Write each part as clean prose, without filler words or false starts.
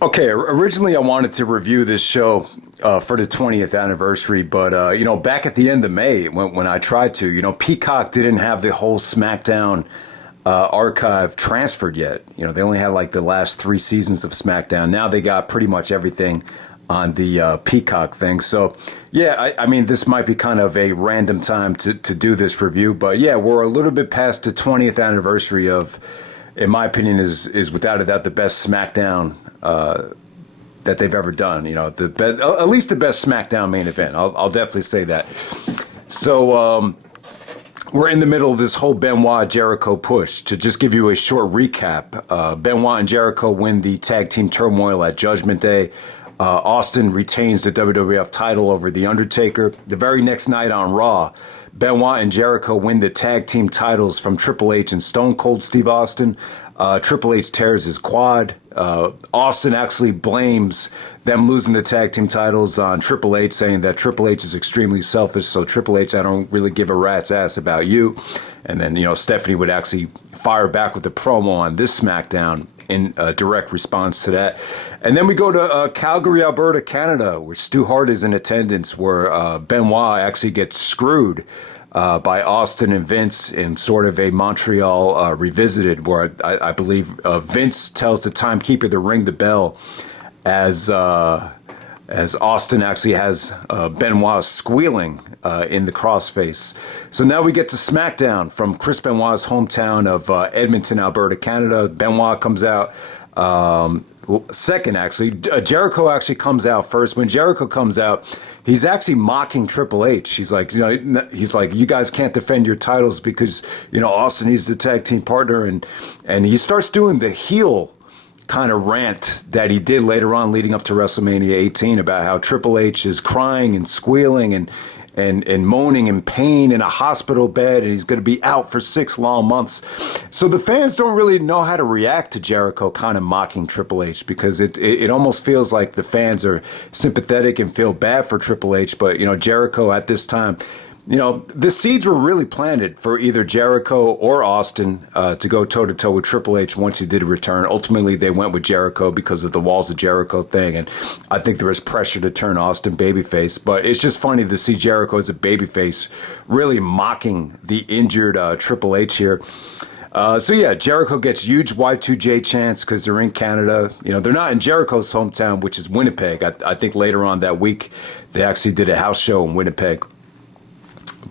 Okay, originally I wanted to review this show for the 20th anniversary, but back at the end of May when I tried to, Peacock didn't have the whole SmackDown archive transferred yet. They only had like the last three seasons of SmackDown. Now they got pretty much everything on the Peacock thing. So yeah, I mean, this might be kind of a random time to do this review, but yeah, we're a little bit past the 20th anniversary of, in my opinion, is without a doubt the best SmackDown that they've ever done. The best, at least the best SmackDown main event. I'll definitely say that. So we're in the middle of this whole Benoit Jericho push. To just give you a short recap, Benoit and Jericho win the tag team turmoil at Judgment Day. Austin retains the WWF title over The Undertaker. The very next night on Raw, Benoit and Jericho win the tag team titles from Triple H and Stone Cold Steve Austin. Triple H tears his quad. Austin actually blames them losing the tag team titles on Triple H, saying that Triple H is extremely selfish. So Triple H, I don't really give a rat's ass about you. And then, Stephanie would actually fire back with a promo on this SmackDown in direct response to that. And then we go to Calgary, Alberta, Canada, where Stu Hart is in attendance, where Benoit actually gets screwed by Austin and Vince in sort of a Montreal revisited, where I believe Vince tells the timekeeper to ring the bell as Austin actually has Benoit squealing in the crossface. So now we get to SmackDown from Chris Benoit's hometown of Edmonton, Alberta, Canada. Benoit comes out second, actually. Jericho actually comes out first. When Jericho comes out, he's actually mocking Triple H. He's like, you guys can't defend your titles because, Austin needs the tag team partner. And he starts doing the heel kind of rant that he did later on leading up to WrestleMania 18 about how Triple H is crying and squealing and moaning in pain in a hospital bed, and he's going to be out for 6 long months. So the fans don't really know how to react to Jericho kind of mocking Triple H, because it almost feels like the fans are sympathetic and feel bad for Triple H. But, Jericho at this time, the seeds were really planted for either Jericho or Austin to go toe-to-toe with Triple H once he did return. Ultimately, they went with Jericho because of the Walls of Jericho thing, and I think there was pressure to turn Austin babyface. But it's just funny to see Jericho as a babyface really mocking the injured Triple H here. So yeah, Jericho gets huge Y2J chants because they're in Canada. They're not in Jericho's hometown, which is Winnipeg. I think later on that week, they actually did a house show in Winnipeg.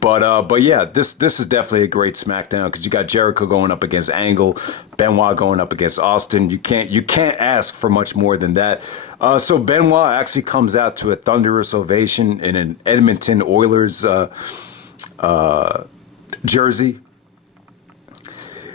But yeah, this is definitely a great SmackDown because you got Jericho going up against Angle, Benoit going up against Austin. You can't ask for much more than that. So Benoit actually comes out to a thunderous ovation in an Edmonton Oilers jersey.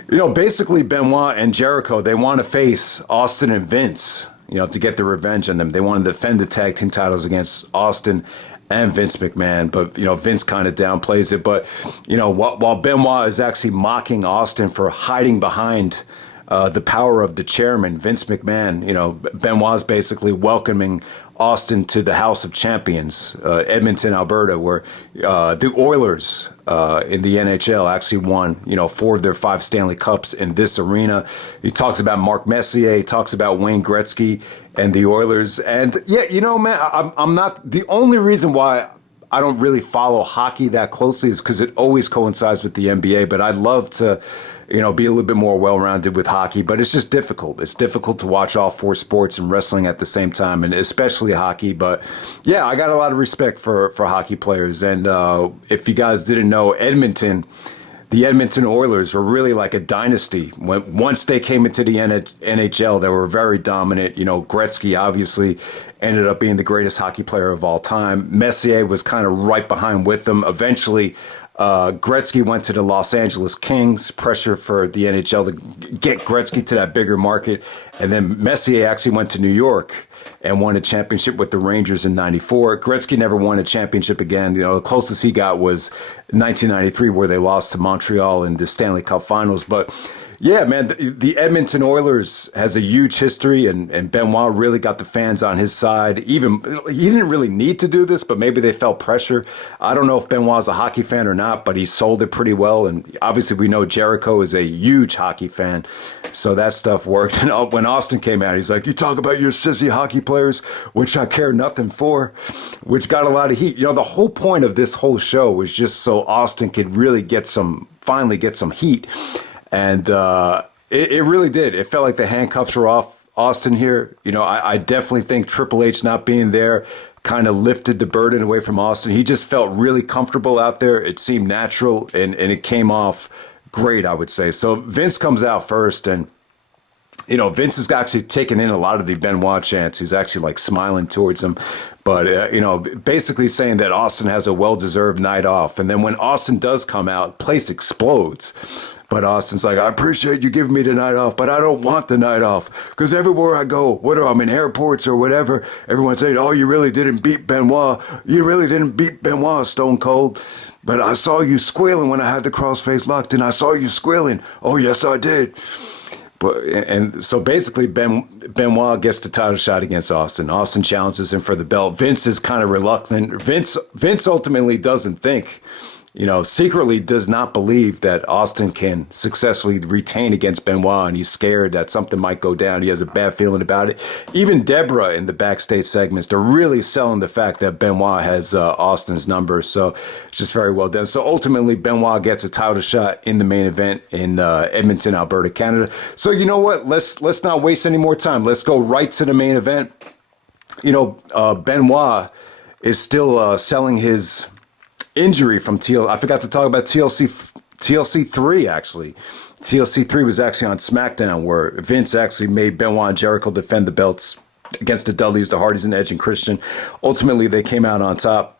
Basically Benoit and Jericho, they want to face Austin and Vince, to get the revenge on them. They want to defend the tag team titles against Austin and Vince McMahon, but Vince kind of downplays it. But while Benoit is actually mocking Austin for hiding behind the power of the chairman, Vince McMahon, Benoit's basically welcoming Austin to the House of Champions, Edmonton, Alberta, where the Oilers in the NHL actually won, 4 of their 5 Stanley Cups in this arena. He talks about Mark Messier, he talks about Wayne Gretzky and the Oilers. And yeah, man, I'm not, the only reason why I don't really follow hockey that closely is because it always coincides with the NBA, but I'd love to be a little bit more well-rounded with hockey, but it's just difficult. It's difficult to watch all 4 sports and wrestling at the same time, and especially hockey. But yeah, I got a lot of respect for hockey players. And if you guys didn't know, the Edmonton Oilers were really like a dynasty. Once they came into the NHL, they were very dominant. Gretzky obviously ended up being the greatest hockey player of all time. Messier was kind of right behind with them. Eventually, Gretzky went to the Los Angeles Kings, pressure for the NHL to get Gretzky to that bigger market. And then Messier actually went to New York and won a championship with the Rangers in '94. Gretzky never won a championship again. The closest he got was 1993, where they lost to Montreal in the Stanley Cup Finals. But Yeah, man, the Edmonton Oilers has a huge history, and Benoit really got the fans on his side. Even he didn't really need to do this, but maybe they felt pressure. I don't know if Benoit's a hockey fan or not, but he sold it pretty well. And obviously, we know Jericho is a huge hockey fan, so that stuff worked. And when Austin came out, he's like, "You talk about your sissy hockey players, which I care nothing for," which got a lot of heat. You know, the whole point of this whole show was just so Austin could really finally get some heat. And it really did. It felt like the handcuffs were off Austin here. You know, I definitely think Triple H not being there kind of lifted the burden away from Austin. He just felt really comfortable out there. It seemed natural, and it came off great, I would say. So Vince comes out first, and, you know, Vince is actually taking in a lot of the Benoit chants. He's actually like smiling towards him. But, you know, basically saying that Austin has a well-deserved night off. And then when Austin does come out, place explodes. But Austin's like, "I appreciate you giving me the night off, but I don't want the night off. Because everywhere I go, whether I'm in airports or whatever, everyone's saying, 'Oh, you really didn't beat Benoit. You really didn't beat Benoit, Stone Cold. But I saw you squealing when I had the crossface locked, and I saw you squealing. Oh, yes, I did.'" And so basically, Benoit gets the title shot against Austin. Austin challenges him for the belt. Vince is kind of reluctant. Vince ultimately doesn't think, you know, secretly does not believe that Austin can successfully retain against Benoit, and he's scared that something might go down. He has a bad feeling about it. Even Deborah in the backstage segments, they're really selling the fact that Benoit has Austin's number, so it's just very well done. So ultimately, Benoit gets a title shot in the main event in Edmonton, Alberta, Canada. So you know what? Let's not waste any more time. Let's go right to the main event. You know, Benoit is still selling his injury from I forgot to talk about TLC 3, actually. TLC 3 was actually on SmackDown, where Vince actually made Benoit and Jericho defend the belts against the Dudleys, the Hardys, and Edge and Christian. Ultimately, they came out on top.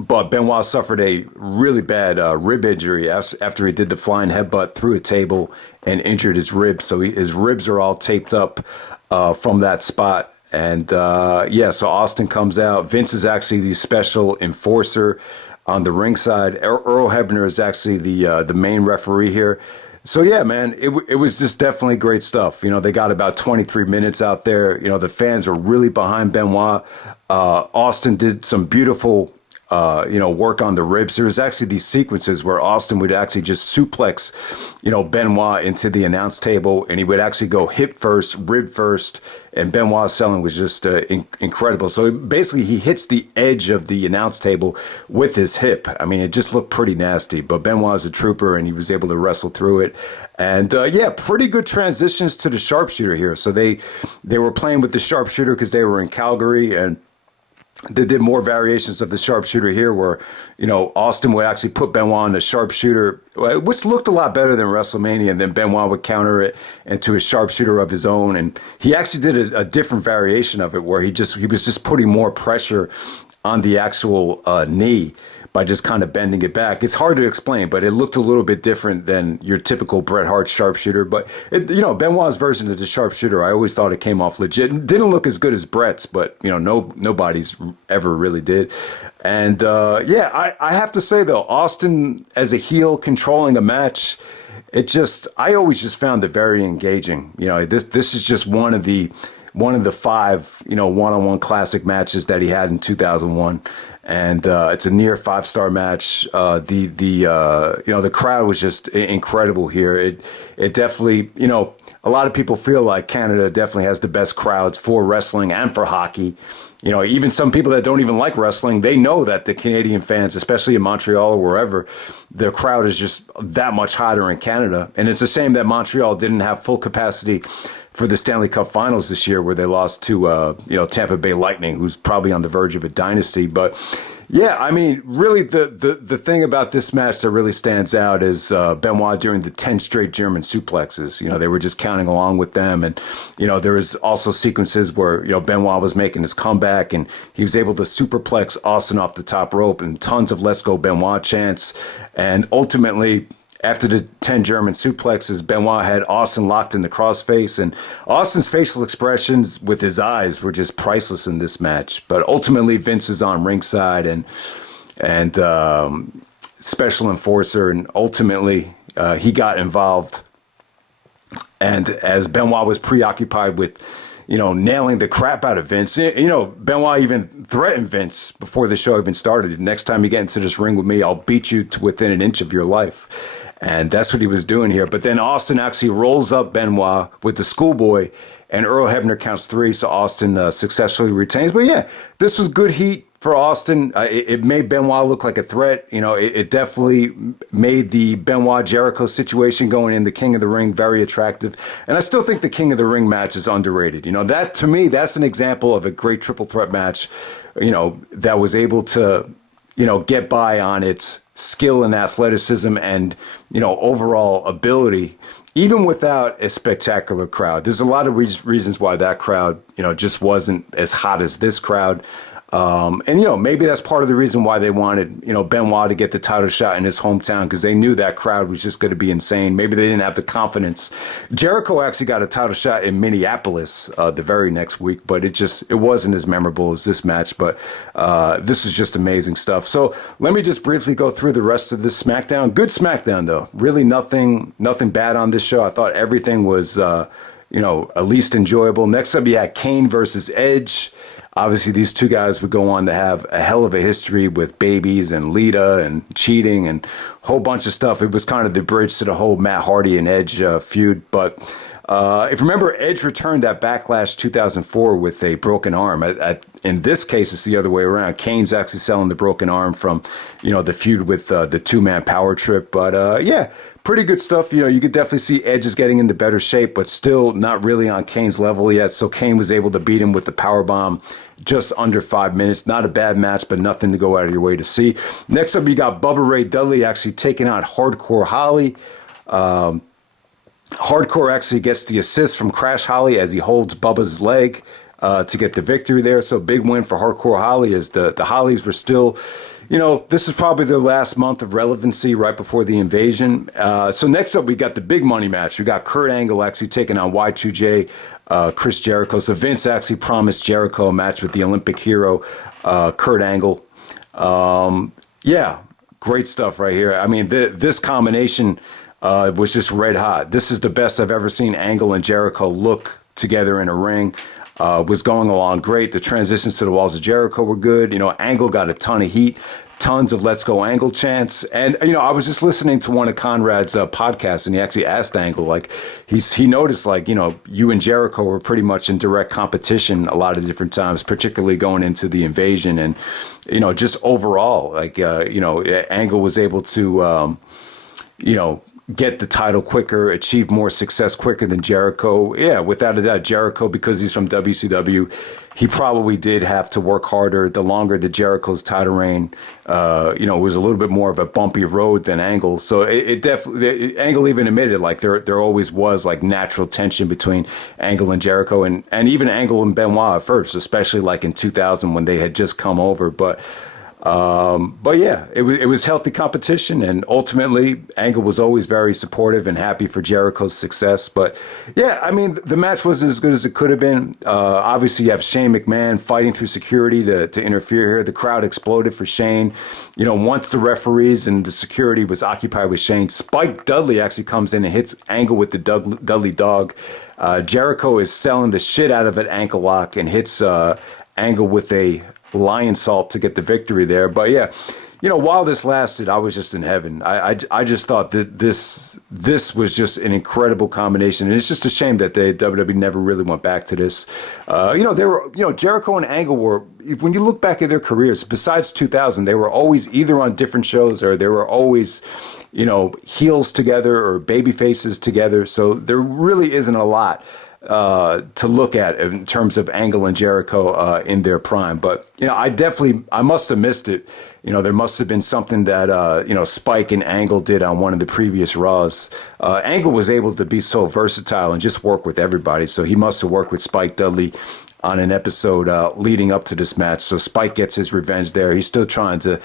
But Benoit suffered a really bad rib injury after he did the flying headbutt through a table and injured his ribs. So his ribs are all taped up from that spot. And yeah, so Austin comes out. Vince is actually the special enforcer on the ringside. Earl Hebner is actually the main referee here. So yeah, man, it was just definitely great stuff. You know, they got about 23 minutes out there. You know, the fans are really behind Benoit. Austin did some beautiful you know, work on the ribs. There was actually these sequences where Austin would actually just suplex, you know, Benoit into the announce table, and he would actually go hip first, rib first, and Benoit's selling was just incredible. So basically, he hits the edge of the announce table with his hip. I mean, it just looked pretty nasty, but Benoit's a trooper, and he was able to wrestle through it. And yeah, pretty good transitions to the sharpshooter here. So they were playing with the sharpshooter because they were in Calgary, and they did more variations of the sharpshooter here where, you know, Austin would actually put Benoit on the sharpshooter, which looked a lot better than WrestleMania, and then Benoit would counter it into a sharpshooter of his own. And he actually did a different variation of it where he was just putting more pressure on the actual knee by just kind of bending it back. It's hard to explain, but it looked a little bit different than your typical Bret Hart sharpshooter. But, you know, Benoit's version of the sharpshooter, I always thought it came off legit. It didn't look as good as Bret's, but, you know, nobody's ever really did. And, yeah, I have to say, though, Austin as a heel controlling a match, I always just found it very engaging. You know, this is just one of the 5, you know, one-on-one classic matches that he had in 2001. And it's a near 5-star match. You know, the crowd was just incredible here. It definitely, you know, a lot of people feel like Canada definitely has the best crowds for wrestling and for hockey. You know, even some people that don't even like wrestling, they know that the Canadian fans, especially in Montreal or wherever, the crowd is just that much hotter in Canada. And it's a shame that Montreal didn't have full capacity for the Stanley Cup Finals this year, where they lost to you know, Tampa Bay Lightning, who's probably on the verge of a dynasty. But yeah, I mean, really, the thing about this match that really stands out is Benoit doing the 10 straight German suplexes. You know, they were just counting along with them, and you know, there was also sequences where, you know, Benoit was making his comeback, and he was able to superplex Austin off the top rope, and tons of "Let's go Benoit" chants, and ultimately, after the 10 German suplexes, Benoit had Austin locked in the crossface, and Austin's facial expressions with his eyes were just priceless in this match. But ultimately, Vince was on ringside and special enforcer, and ultimately he got involved And as Benoit was preoccupied with, nailing the crap out of Vince, Benoit even threatened Vince before the show even started. Next time you get into this ring with me, I'll beat you to within an inch of your life. And that's what he was doing here. But then Austin actually rolls up Benoit with the schoolboy, and Earl Hebner counts 3, so Austin successfully retains. But yeah, this was good heat for Austin. It made Benoit look like a threat. It definitely made the Benoit Jericho situation going in the King of the Ring very attractive. And I still think the King of the Ring match is underrated. That to me, that's an example of a great triple threat match, that was able to, get by on its skill and athleticism and, overall ability, even without a spectacular crowd. There's a lot of reasons why that crowd, just wasn't as hot as this crowd. And maybe that's part of the reason why they wanted, Benoit to get the title shot in his hometown, because they knew that crowd was just going to be insane. Maybe they didn't have the confidence. Jericho actually got a title shot in Minneapolis the very next week, but it wasn't as memorable as this match. But this is just amazing stuff. So let me just briefly go through the rest of this SmackDown. Good SmackDown though. Really nothing bad on this show. I thought everything was at least enjoyable. Next up, you had Kane versus Edge. Obviously, these two guys would go on to have a hell of a history with babies and Lita and cheating and a whole bunch of stuff. It was kind of the bridge to the whole Matt Hardy and Edge feud. But if you remember, Edge returned at Backlash 2004 with a broken arm. In this case, it's the other way around. Kane's actually selling the broken arm from, the feud with the two-man power trip. But yeah, pretty good stuff. You could definitely see Edge is getting into better shape, but still not really on Kane's level yet. So Kane was able to beat him with the powerbomb just under 5 minutes. Not a bad match, but nothing to go out of your way to see. Next up, you got Bubba Ray Dudley actually taking out Hardcore Holly. Hardcore actually gets the assist from Crash Holly as he holds Bubba's leg to get the victory there. So big win for Hardcore Holly, as the Hollies were still, this is probably their last month of relevancy right before the invasion. So next up, we got the big money match. We got Kurt Angle actually taking on Y2J, Chris Jericho. So Vince actually promised Jericho a match with the Olympic hero, Kurt Angle. Yeah, great stuff right here. I mean, this combination was just red hot. This is the best I've ever seen Angle and Jericho look together in a ring. Was going along great. The transitions to the Walls of Jericho were good. Angle got a ton of heat, tons of "Let's Go Angle" chants. And, I was just listening to one of Conrad's podcasts, and he actually asked Angle, like, he noticed, like, you and Jericho were pretty much in direct competition a lot of different times, particularly going into the invasion. And, just overall, like, Angle was able to, get the title quicker, achieve more success quicker than Jericho. Yeah, without a doubt, Jericho, because he's from WCW, he probably did have to work harder. The longer the Jericho's title reign, was a little bit more of a bumpy road than Angle. So it definitely, Angle even admitted, like, there always was like natural tension between Angle and Jericho, and even Angle and Benoit at first, especially like in 2000 when they had just come over. But yeah, it was healthy competition, and ultimately Angle was always very supportive and happy for Jericho's success. But yeah, I mean, the match wasn't as good as it could have been. Obviously, you have Shane McMahon fighting through security to interfere here. The crowd exploded for Shane. Once the referees and the security was occupied with Shane, Spike Dudley actually comes in and hits Angle with the Dudley dog. Jericho is selling the shit out of an ankle lock and hits Angle with a lion salt to get the victory there. But yeah, while this lasted, I was just in heaven. I just thought that this was just an incredible combination, and it's just a shame that the WWE never really went back to this. They were, Jericho and Angle were, when you look back at their careers, besides 2000, they were always either on different shows, or they were always, heels together or baby faces together. So there really isn't a lot to look at in terms of Angle and Jericho in their prime. But, I must have missed it. There must have been something that, Spike and Angle did on one of the previous Raws. Angle was able to be so versatile and just work with everybody. So he must have worked with Spike Dudley on an episode leading up to this match. So Spike gets his revenge there. He's still trying to,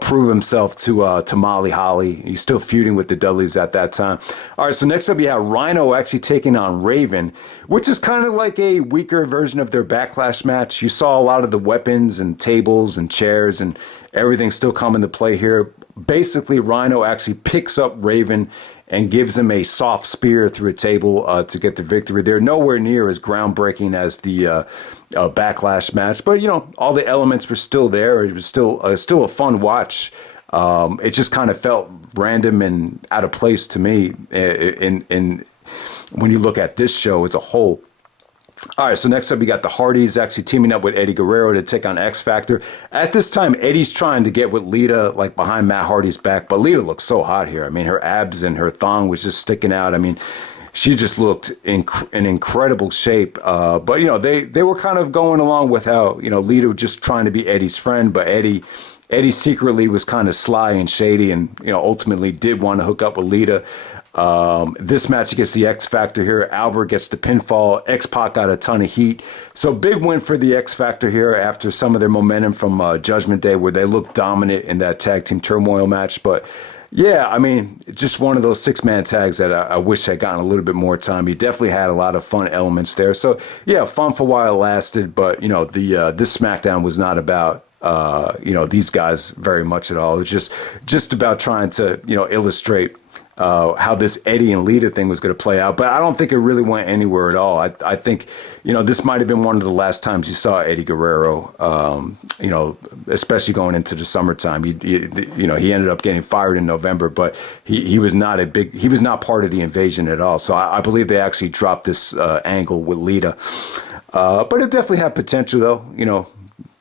prove himself to Molly Holly. He's still feuding with the Dudleys at that time. All right, so next up you have Rhyno actually taking on Raven, which is kind of like a weaker version of their Backlash match. You saw a lot of the weapons and tables and chairs and everything still come into play here. Basically, Rhyno actually picks up Raven and gives him a soft spear through a table to get the victory. They're nowhere near as groundbreaking as the Backlash match, but all the elements were still there. It was still a fun watch. It just kind of felt random and out of place to me in when you look at this show as a whole. All right, so next up, we got the Hardys actually teaming up with Eddie Guerrero to take on X Factor. At this time, Eddie's trying to get with Lita, like behind Matt Hardy's back, but Lita looks so hot here. I mean, her abs and her thong was just sticking out. I mean, she just looked in incredible shape. But, they were kind of going along with how, Lita was just trying to be Eddie's friend, but Eddie secretly was kind of sly and shady and, ultimately did want to hook up with Lita. This match against the X Factor here, Albert gets the pinfall. X-Pac got a ton of heat. So big win for the X Factor here after some of their momentum from Judgment Day where they looked dominant in that tag team turmoil match. But yeah, I mean, just one of those 6-man tags that I wish had gotten a little bit more time. He definitely had a lot of fun elements there. So yeah, fun for a while it lasted, but this SmackDown was not about these guys very much at all. It was just about trying to, illustrate how this Eddie and Lita thing was going to play out. But I don't think it really went anywhere at all. I think, this might have been one of the last times you saw Eddie Guerrero, especially going into the summertime. He ended up getting fired in November, but he was not part of the invasion at all. So I believe they actually dropped this angle with Lita. But it definitely had potential, though,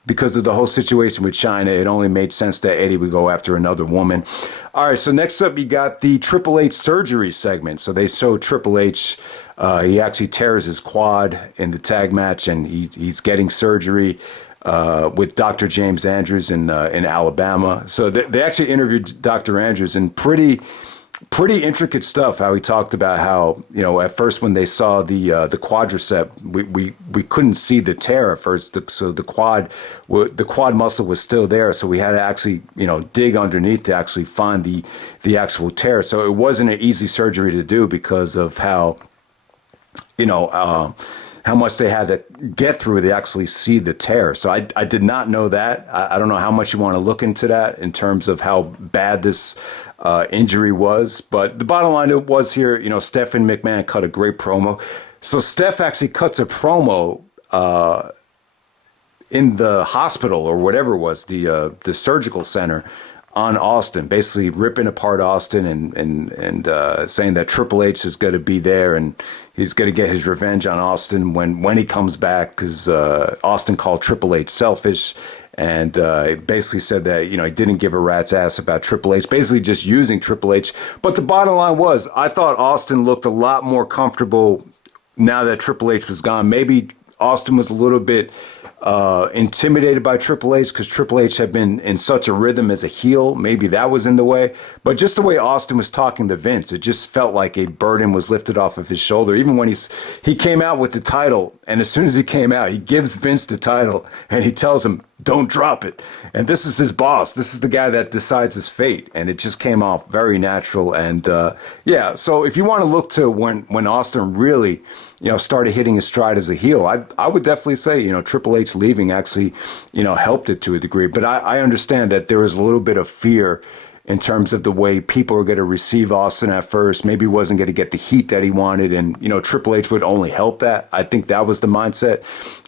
because of the whole situation with China. It only made sense that Eddie would go after another woman. All right, so next up, you got the Triple H surgery segment. So they show Triple H, he actually tears his quad in the tag match, and he's getting surgery with Dr. James Andrews in Alabama. So they actually interviewed Dr. Andrews, and pretty intricate stuff. How he talked about how at first when they saw the quadricep, we couldn't see the tear at first, so the quad muscle was still there. So we had to actually dig underneath to actually find the actual tear. So it wasn't an easy surgery to do because of how how much they had to get through to actually see the tear. So I did not know that. I don't know how much you want to look into that in terms of how bad this injury was. But the bottom line was here, Steph and McMahon cut a great promo. So Steph actually cuts a promo in the hospital or whatever it was, the surgical center on Austin, basically ripping apart Austin and saying that Triple H is going to be there and he's going to get his revenge on Austin when he comes back, because Austin called Triple H selfish. And basically said that, he didn't give a rat's ass about Triple H, basically just using Triple H. But the bottom line was, I thought Austin looked a lot more comfortable now that Triple H was gone. Maybe Austin was a little bit intimidated by Triple H because Triple H had been in such a rhythm as a heel. Maybe that was in the way. But just the way Austin was talking to Vince, it just felt like a burden was lifted off of his shoulder. Even when he came out with the title, and as soon as he came out, he gives Vince the title and he tells him, don't drop it. And this is his boss. This is the guy that decides his fate. And it just came off very natural. And so if you want to look to when Austin really, started hitting his stride as a heel, I would definitely say, Triple H leaving actually, helped it to a degree. But I understand that there was a little bit of fear in terms of the way people were going to receive Austin at first. Maybe he wasn't going to get the heat that he wanted. And, Triple H would only help that. I think that was the mindset.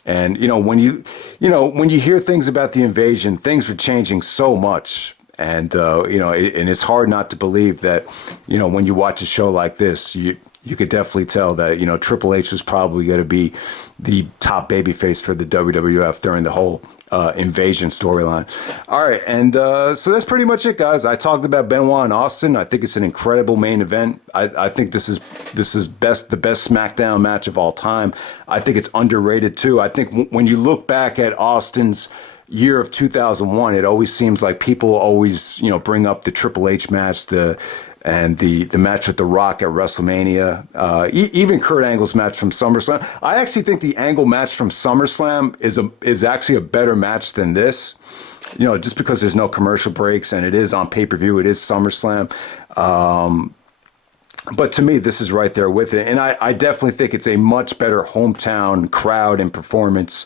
And, when you hear things about the invasion, things were changing so much. And, and it's hard not to believe that, when you watch a show like this, you could definitely tell that, Triple H was probably going to be the top babyface for the WWF during the whole invasion storyline. All right, and so that's pretty much it, guys. I talked about Benoit and Austin. I think it's an incredible main event. I think this is the best SmackDown match of all time. I think it's underrated too. I think when you look back at Austin's year of 2001, it always seems like people always bring up the Triple H match, and the match with The Rock at WrestleMania, even Kurt Angle's match from SummerSlam. I actually think the Angle match from SummerSlam is actually a better match than this, just because there's no commercial breaks and it is on pay-per-view. It is SummerSlam. But to me, this is right there with it. And I definitely think it's a much better hometown crowd and performance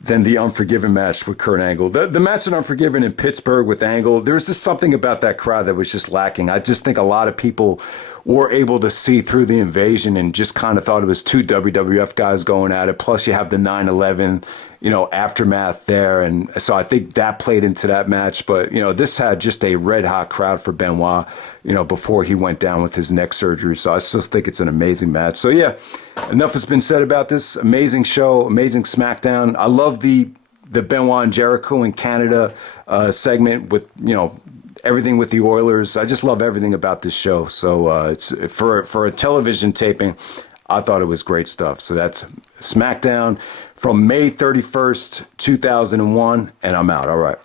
than the Unforgiven match with Kurt Angle. The match at Unforgiven in Pittsburgh with Angle, there was just something about that crowd that was just lacking. I just think a lot of people were able to see through the invasion and just kind of thought it was two WWF guys going at it. Plus, you have the 9/11, aftermath there. And so I think that played into that match. But, this had just a red hot crowd for Benoit, before he went down with his neck surgery. So I still think it's an amazing match. So, yeah, enough has been said about this. Amazing show, amazing SmackDown. I love the Benoit and Jericho in Canada segment with, everything with the Oilers. I just love everything about this show. So it's for a television taping, I thought it was great stuff. So that's SmackDown from May 31st, 2001, and I'm out. All right.